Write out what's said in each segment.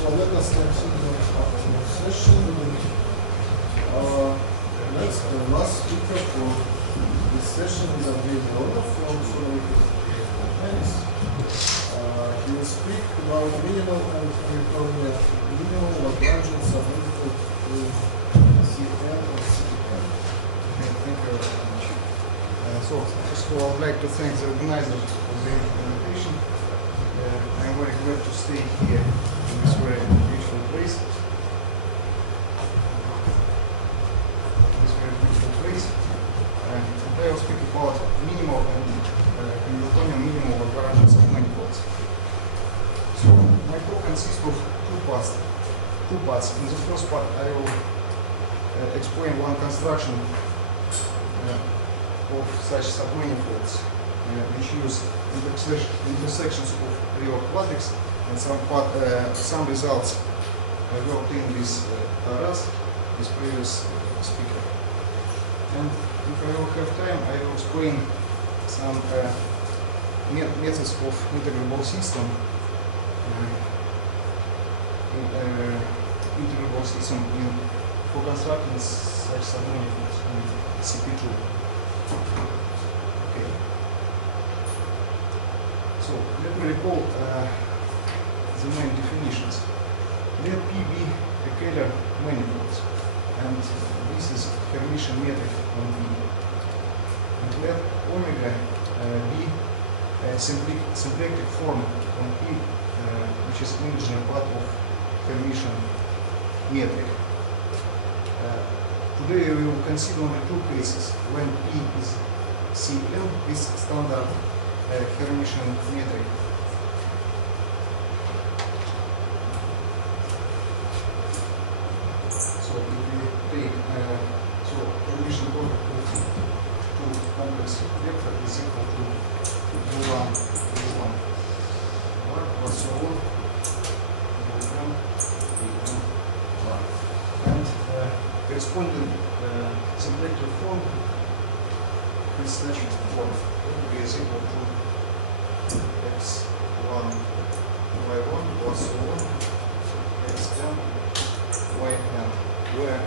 So let us continue our session. Next, the last speaker for this session is Mironov from Paris. He will speak about minimal and Hamiltonian-minimal Lagrangian submanifolds with Cn and Cn. Okay, thank you very much. So, first of all, I would like to thank the organizers for the invitation. I'm very glad to stay here in this very beautiful place. And today I will speak about minimal and Hamiltonian-minimal Lagrangian submanifolds. So, my talk consists of two parts. In the first part, I will explain one construction of such submanifolds, which use intersections of real quadrics, and some results were obtained with Taras, this previous speaker. And if I will have time, I will explain some methods of integrable system, for constructing such submanifolds in CP2. Okay. So let me recall the main definitions. Let P be a Keller manifold, and this is Hermitian metric on P. And let omega be a symplectic form on P, which is integer part of Hermitian metric. Today we will consider only two cases when P is Cn with standard Hermitian metric. So if we take Hermitian product of two complex vector is equal to U1, U1, plus so on, U1, U1, and corresponding symplectic form is such form is equal to x1 y1 plus so on xn yn, where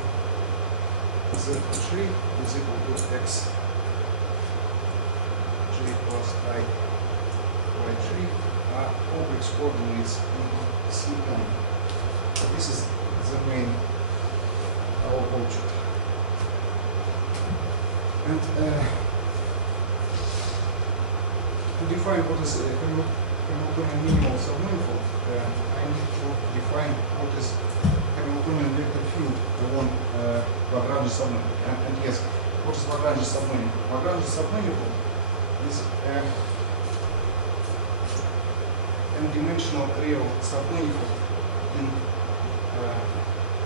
z3 is equal to x j plus I y3 are complex coordinates in Cn. So this is the main our object. And to define what is a Hamiltonian-minimal submanifold, I need to define what is Hamiltonian vector field along Lagrangian submanifold. And yes, what is Lagrangian submanifold? Lagrangian submanifold is n-dimensional real submanifold in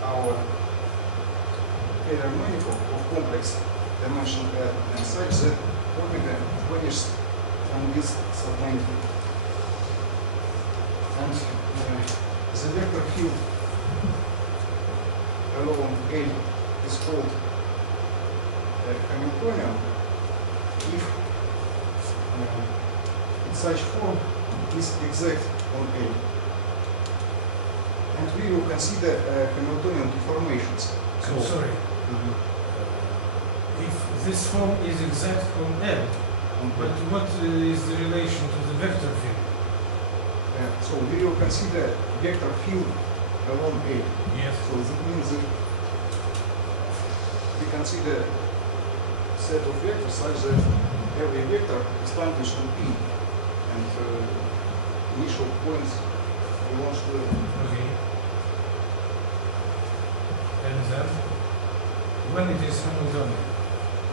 our Keller manifold of complex dimension and such that omega vanishes from this submanifold. And the vector field along L is called Hamiltonian if in such form is exact on L. And we will consider Hamiltonian deformations. I'm sorry. If this form is exact on L, but what is the relation to the vector field? So we will consider vector field along A. Yes. So that means that we consider set of vectors such that every vector is punctured on P, and initial points belongs to it. Okay. And then, when it is Hamiltonian?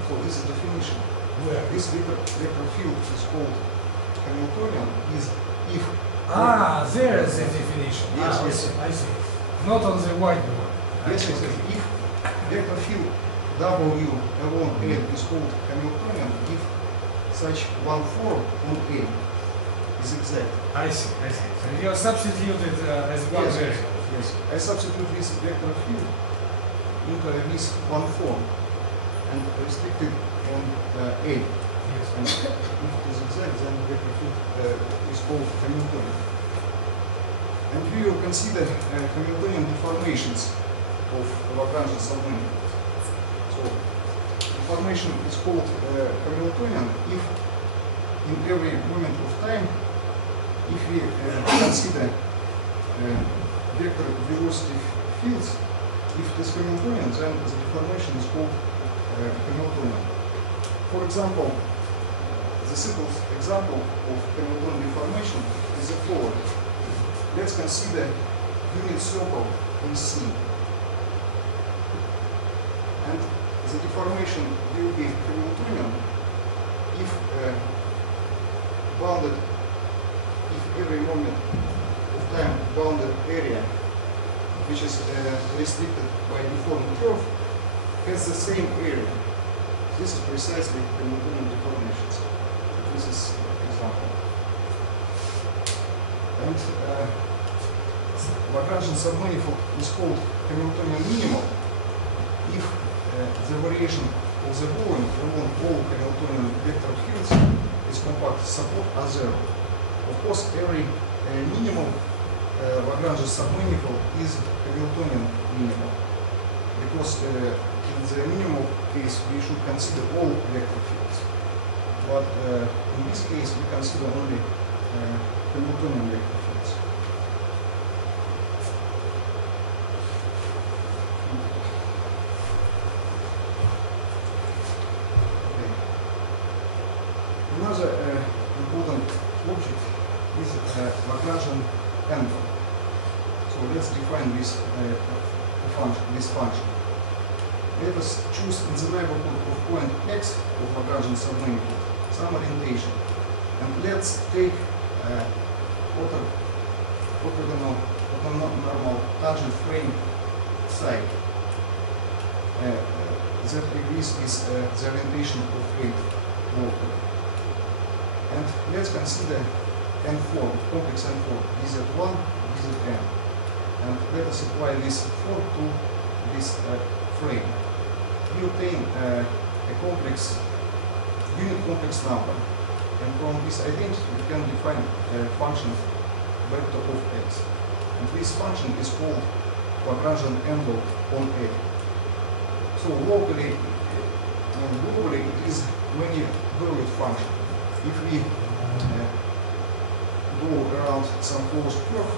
So this is definition. Where? This vector field is called Hamiltonian is if. There is the definition. Yes, yes. I see. Not on the whiteboard. Yes, yes. If vector field W along L is called Hamiltonian if such one form on A is exact. I see. So you are substituted as one variable. Yes. I substitute this vector field into this one form and restricted on A. Yes. And if it is exact, then the vector field is called Hamiltonian. And we will consider Hamiltonian deformations of Lagrangian submanifolds. So, deformation is called Hamiltonian if in every moment of time, if we consider vector velocity fields, if it is Hamiltonian, then the deformation is called Hamiltonian. For example, the simplest example of Hamiltonian deformation is the following. Let's consider unit circle in C. And the deformation will be Hamiltonian if bounded, if every moment of time bounded area, which is restricted by deformed curve, has the same area. This is precisely Hamiltonian deformations. This is example. And Lagrangian submanifold is called Hamiltonian-minimal if the variation of the volume along all Hamiltonian vector fields is compact support are zero. Of course, every minimal Lagrangian submanifold is Hamiltonian-minimal because in the minimal case we should consider all vector fields, but in this case we consider only Hamiltonian vector fields. Okay. Another important object is Lagrangian angle. So let's define this function. Let us choose in the neighborhood of point x of Lagrangian submanifold some orientation, and let's take orthogonal tangent frame psi that agrees with the orientation of plate locally. And let's consider n form, complex n form, dz1, dzn. And let us apply this form to this frame. We obtain a complex, unit complex number. And from this identity we can define a function vector of x. And this function is called Lagrangian angle on A. So locally and globally it is many valued function. If we go around some closed curve,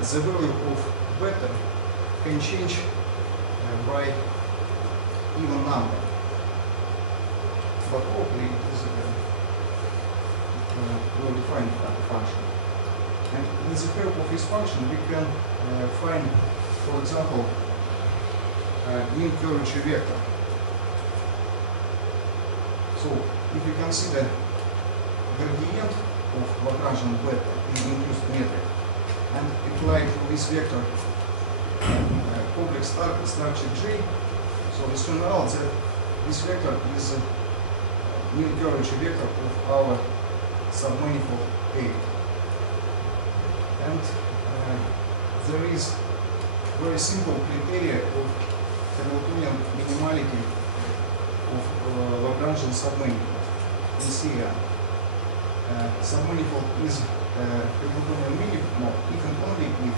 the value of vector can change by even number. But locally it is a well-defined function. And with the help of this function we can find, for example, mean curvature vector. So if we consider gradient of Lagrangian vector in induced metric and apply to this vector complex structure J, so we turn out that this vector is a mean curvature vector of our submanifold A. And there is very simple criteria of Hamiltonian minimality of Lagrangian submanifold in Syria. Submanifold is Hamiltonian-minimal if and only if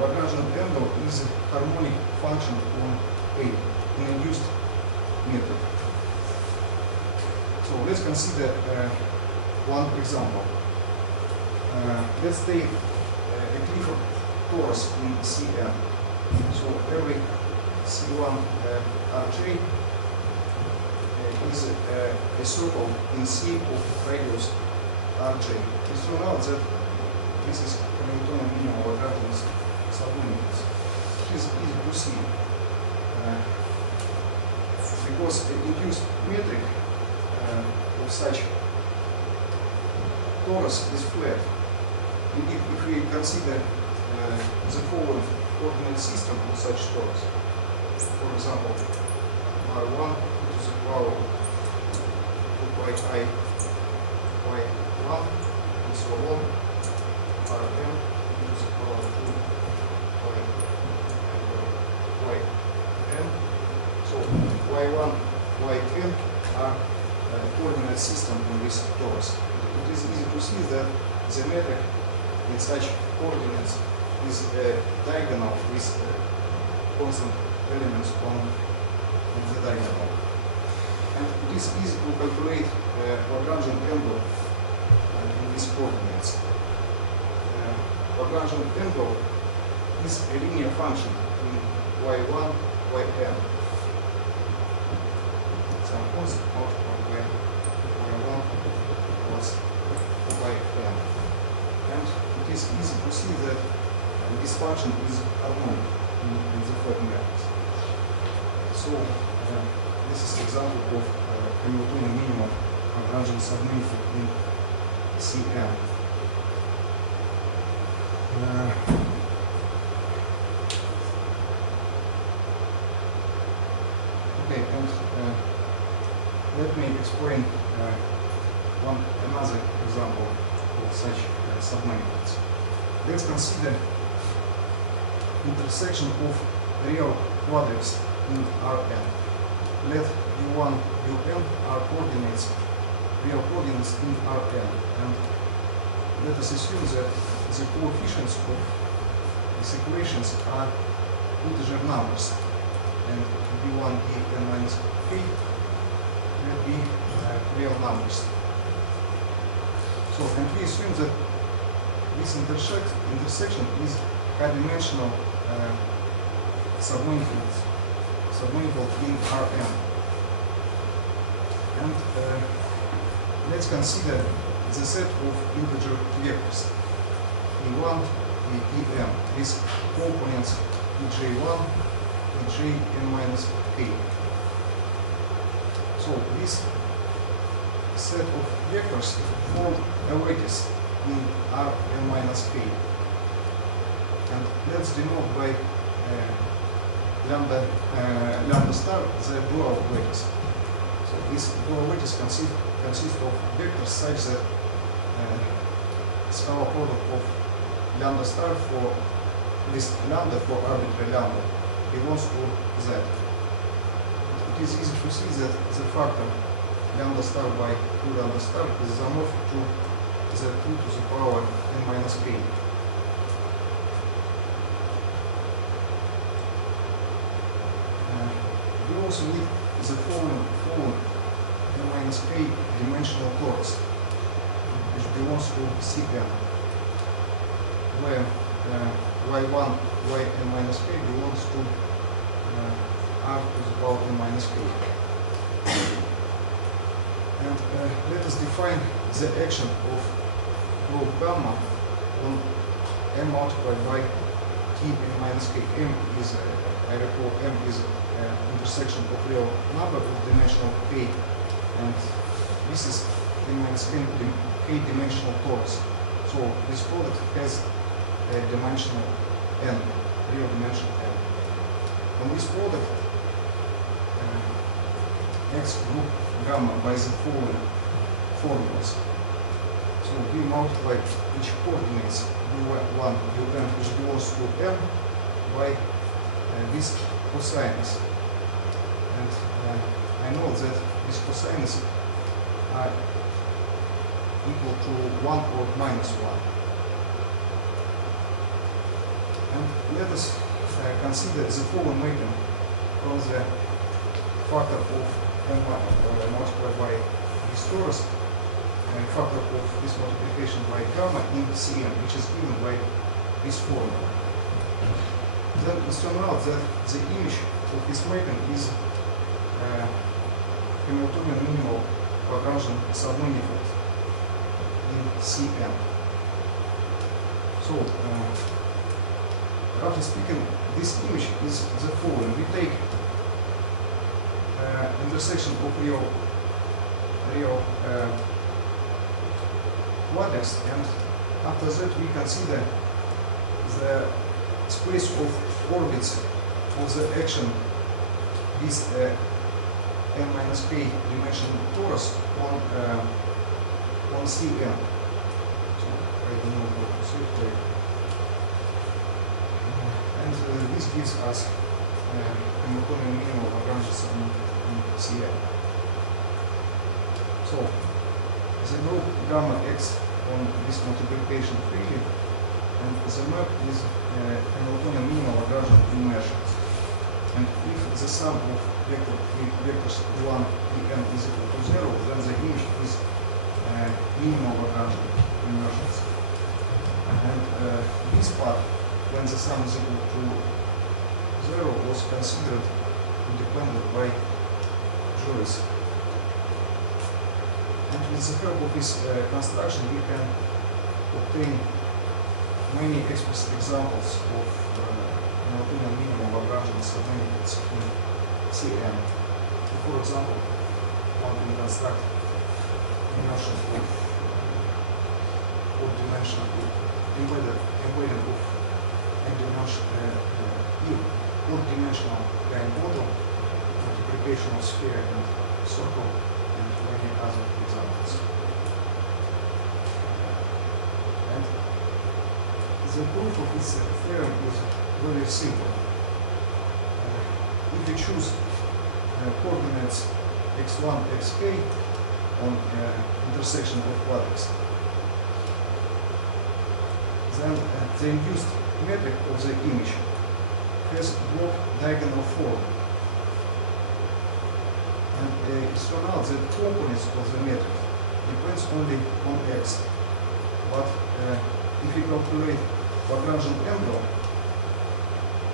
Lagrangian angle is a harmonic function on A in induced metric. So let's consider one example. Let's take a Clifford torus in Cn. So every C1 Rj is a circle in C of radius Rj. It turns out that this is Hamiltonian-minimal Lagrangian submanifolds. It is easy to see because the induced metric of such torus is flat. If we consider the following coordinate system of such torus, for example, R1 to the power y I y1 and so on, Rm to the power 2 yn. So y1, yn are coordinate system in this torus. It is easy to see that the metric in such coordinates is diagonal with constant elements on the diagonal. And it is easy to calculate Lagrangian angle in these coordinates. Lagrangian angle is a linear function in y1, yn. Some constant multiplied by y1 plus yn. And it is easy to see that this function is harmonic in the flat matrix. So this is an example of Hamiltonian-minimal Lagrangian submanifold in Cn. Okay, and let me explain another example of such submanifolds. Let's consider intersection of real quadrics in Rn. Let u1, un are coordinates, real coordinates in Rn, and let us assume that the coefficients of these equations are integer numbers, and b1, bn minus k will be real numbers. So, and we assume that this intersection is high-dimensional submanifold in Rn. And let's consider the set of integer vectors e1, en with components ej1, ejn minus k. So this set of vectors form a lattice in Rn minus k. And let's denote by lambda star the dual lattice. So this dual lattice consists of vectors such that scalar product of lambda star for this lambda for arbitrary lambda belongs to z. It is easy to see that the factor lambda star by 2 lambda star is isomorphic to the 2 to the power n minus k. We also need the following n minus k dimensional torus, which belongs to Cn, where y1, yn minus k belongs to r to the power n minus k. And let us define the action of group gamma on m multiplied by t n minus k. M is, I recall, m is intersection of real number of dimensional k, and this is n minus k dimensional torus. So this product has a dimensional n, real dimension n. On this product acts group gamma by the following formulas. So we multiply each coordinates u1, un, which belongs to m, by this cosinus. And I know that these cosinus are equal to 1 or minus 1. And let us consider the following mapping from the factor of m1 multiplied by this torus and factor of this multiplication by gamma in Cn, which is given by this formula. Then it turns out that the image of this mapping is Hamiltonian-minimal Lagrangian submanifold in Cn. So, roughly speaking, this image is the following. We take intersection of real quadrics, and after that we consider the space of orbits of the action with n minus k dimension torus on Cn. So I don't know how to say it. And this gives us Hamiltonian-minimal Lagrangian submanifold in Cn. So the group gamma x on this multiplication freely and the map is Hamiltonian-minimal Lagrangian immersions. And if the sum of vectors 1, Pn is equal to 0, then the image is minimal Lagrangian immersions. And this part, when the sum is equal to 0, was considered independent by Joyce. And with the help of this construction, we can obtain many explicit examples of Hamiltonian-minimal Lagrangian submanifolds in Cn. For example, one can construct immersion of odd-dimensional embedded of odd-dimensional line model, multiplication of sphere and circle, and many other examples. And the proof of this theorem is very simple. If we choose coordinates x1, xk on intersection of quadrics, then the induced metric of the image has block diagonal form. And it turns out that components of the metric depends only on x. But if we calculate Lagrangian angle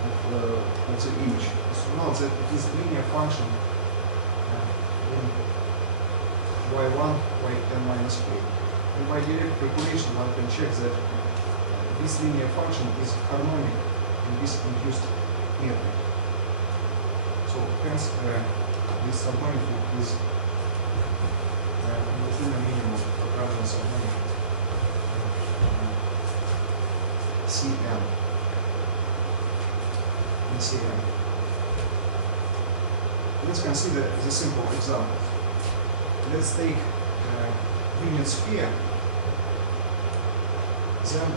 of the image, it turns out that it is linear function in y1 by n minus k. And by direct calculation, one can check that this linear function is harmonic in this induced metric. So hence this submanifold is Hamiltonian-minimal Lagrangian submanifold Cn in Cn. Let's consider the simple example. Let's take unit sphere. Then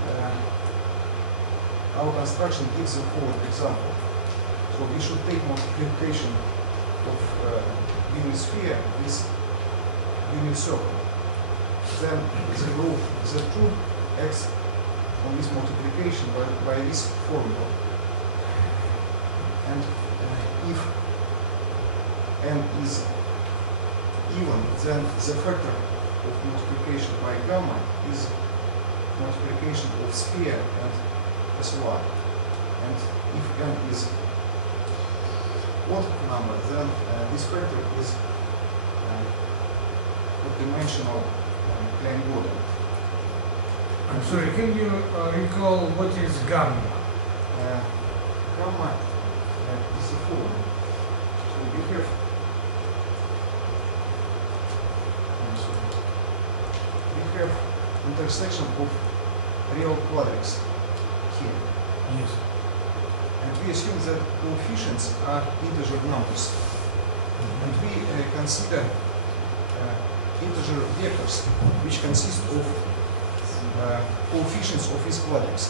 our construction gives the following example. So we should take multiplication of unit sphere with unit circle. Then the group Z2 acts on this multiplication by this formula. And if n is even, then the factor of multiplication by gamma is multiplication of sphere and S1. And if n is odd number, then this factor is odd-dimensional plane model. I'm sorry, can you recall what is gamma? Gamma is the following. So we have intersection of real quadrics here. Yes. And we assume that coefficients are integer numbers. And we consider integer vectors which consist of coefficients of these quadrics.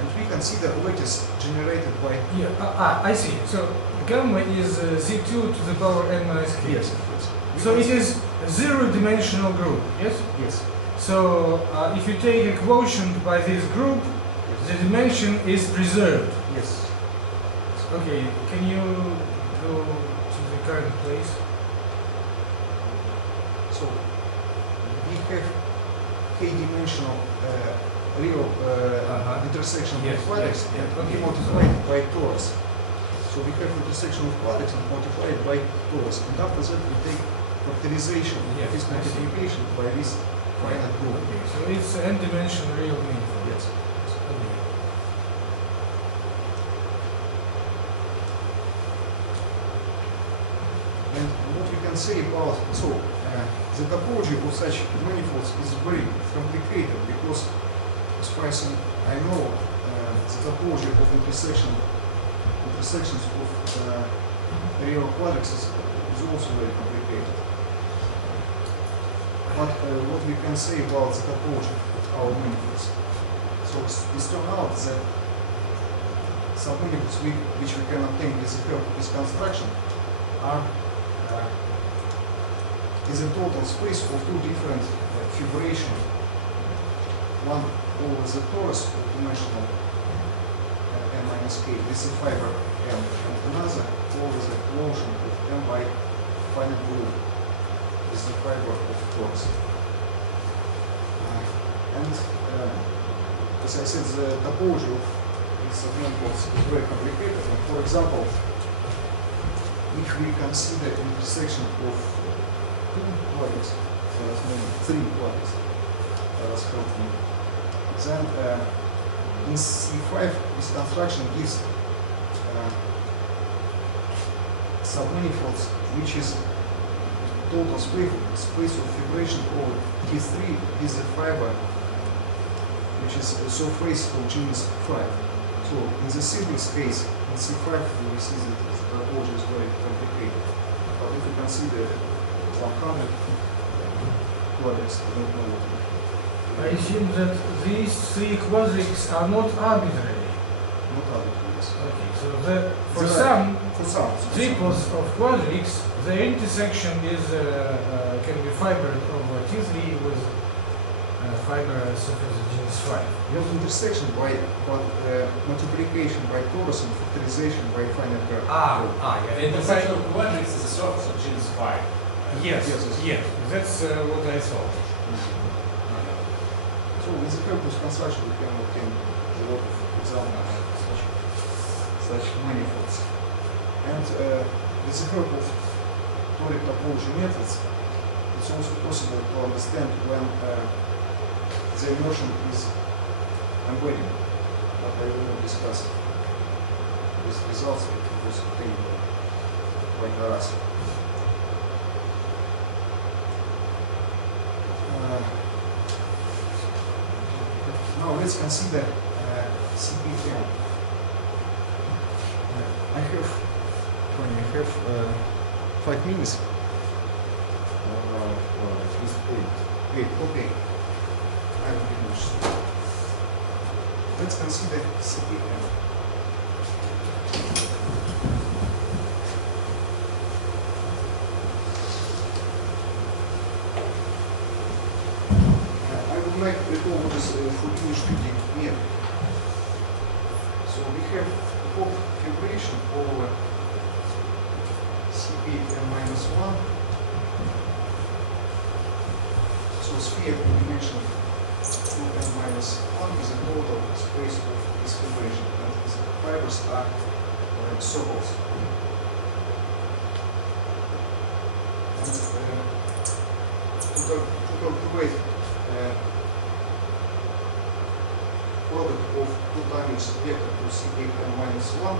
And we consider weights generated by... Yeah, I see. So gamma is z2 to the power n minus k. Yes. So it is a zero-dimensional group, yes? Yes. So if you take a quotient by this group, the dimension is preserved. Yes. Okay, can you go to the current place? So we have k-dimensional real intersection of quadrics, and we multiply it by torus. So we have intersection of quadrics and multiply it by torus. And after that we take factorization of this multiplication by this finite group. Okay, so it's n-dimensional real manifold. Yes. Okay. And what we can say about, so the topology of such manifolds is very complicated because as far as I know, the topology of intersections of real quadrics is also very complicated. But what we can say about the topology of our manifolds, so it turns out that submanifolds which we can obtain with the help of this construction are is a total space of two different figurations one over the torus of dimensional m minus k with the fiber m, and another over the motion of m by finite group with the fiber of torus. And as I said, the topology of these submanifolds is very complicated. And for example, if we consider intersection of two quadrics, three quadrics, then in C5 this construction gives submanifolds which is total space of figuration over T3 with a fiber which is a surface of genus 5. So in the simplest case, in C5 we see that the topology is very complicated. But if we consider 100 quadrics, I don't know what. I assume that these three quadrics are not arbitrary. Not arbitrary. Okay, so for some triples of quadrics, the intersection is can be fibered over T3 with fiber surface genus 5. Not intersection by multiplication by torus and factorization by finite group. Yeah. The intersection of quadrics is the surface of genus 5. Yes. That's what I thought. So with the calculus construction we can obtain a lot of examples of such manifolds. And with the help of toric topology methods, it's also possible to understand when the immersion is embedding. But I will not discuss these results because they are quite harassing. Now let's consider CPM. I have 5 minutes. It's 8, okay. I will finish. Let's consider CPM. I would like to recall what is Fourier-Studium method. So we have pop figuration over CPM minus 1. So sphere in dimension 2n minus 1 is a total space of this figuration, and its fibers are circles. And to calculate product of two times vector to CPM minus 1,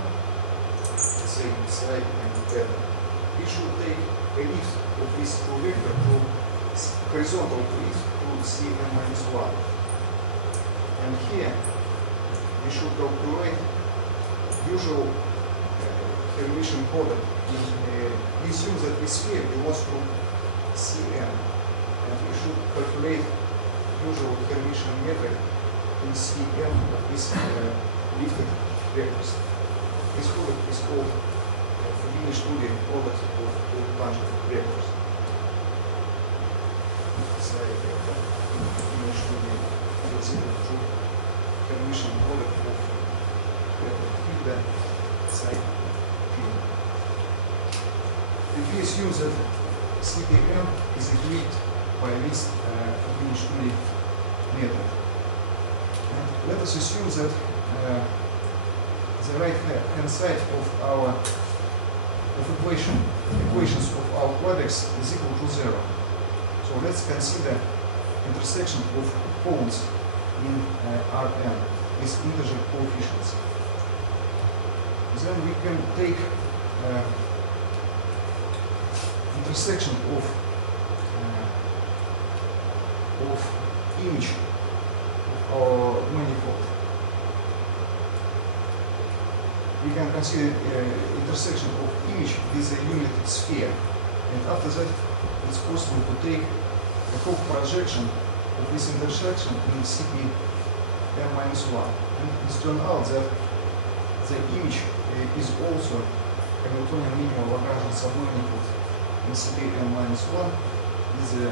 say psi and beta, we should take a lift of this two vector to horizontal to it to Cn minus 1. And here we should calculate usual Hermitian product. We assume that this sphere belongs to Cn, and we should calculate usual Hermitian method in Cn of these lifted vectors. This product is called Fourier-Studium product of two tangent vectors. Hermitian product of vector theta psi theta. If we assume that CPM is agreed by this Fourier-Studium method, and let us assume that the right hand side of our equations of our quadrics is equal to 0. So let's consider intersection of poles in Rn with integer coefficients. Then we can take intersection of image of our manifold. We can consider intersection of image with a unit sphere, and after that it's possible to take a Hopf projection of this intersection in CPM minus 1. And it turns out that the image is also Hamiltonian-minimal Lagrangian submanifold in CPM minus 1 with the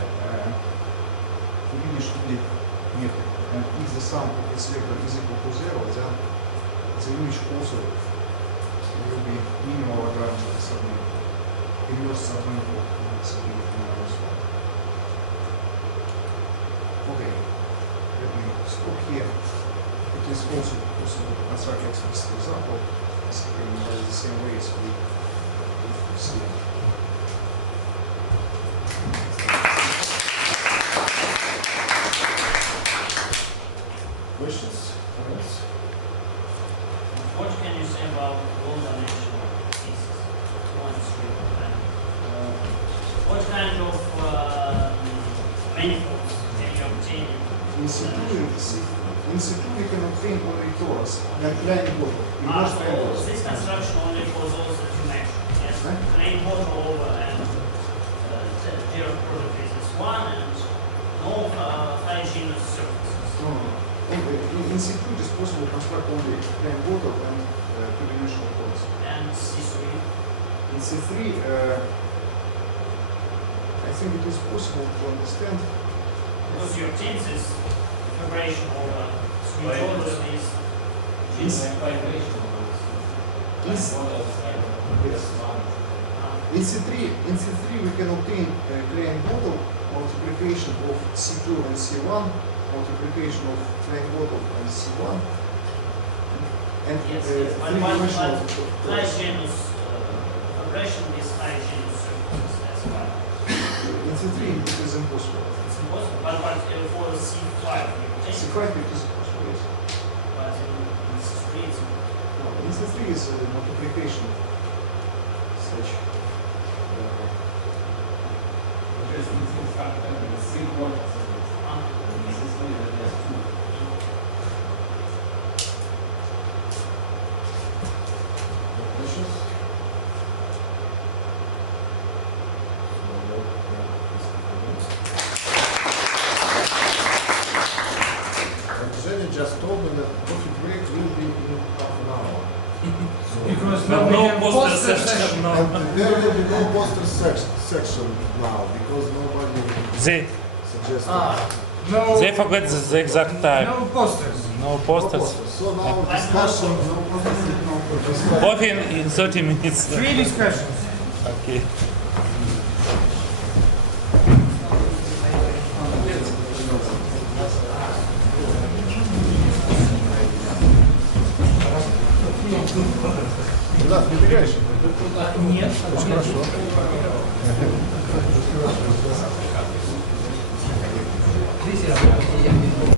Fourier-Studium method. and if the sum of its vector is equal to 0, then the image also will be minimal Lagrangian submanifold, inverse submanifold with minus 1. Okay, let me stop here. It is also possible to construct explicit example by the same way as we see. Questions? Comments? What can you say about low-dimensional pieces? What kind of manifolds can you obtain? In situ we can obtain only torus and plain bottle. So this construction only for those that you mentioned. Yes, plain bottle over and zero product is 1 and no hygienous surfaces. In situ it is possible to construct only plain bottle and two-dimensional torus. And C3? In C3, I think it is possible to understand. Because you obtain this vibration over 3 orders is In C3 we can obtain plain bottle multiplication of C2 and C1, multiplication of plain bottle and C1, and three-dimensional hygienous vibration is hygienous surfaces as well. In C3 it is impossible. It's impossible, but for C5 you obtain. C5 it is possible, yes. But in C3 it's No, in C3 is multiplication of such. Questions? Jenny just told me that coffee break will be in half an hour. Because No, nobody no can poster post the session, session. no. And there will be no poster section now because nobody They suggested. No. they forget the exact time. No posters. No No posters. posters. So now discussion. Coffee in 30 minutes. 3 discussions. Okay. Да, не теряешь. Нет. Очень хорошо. Здесь я.